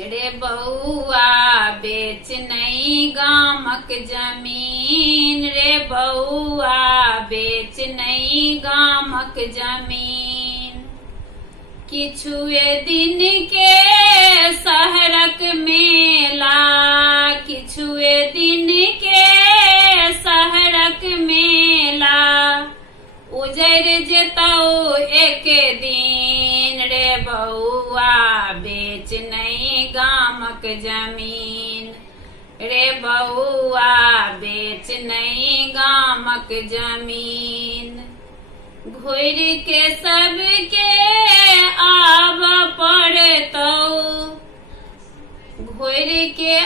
रे बउआ बेच नहीं गामक जमीन, रे बउआ बेच नहीं गामक जमीन। किछुए दिन के सहरक मेला, किछुए दिन के सहरक मेला, उजड़ जेतौ एक दिन, रे बउआ बेच नहीं गामक जमीन, रे बउआ बेच नहीं गामक जमीन। घुर के सबके आब पड़तौ, घुर के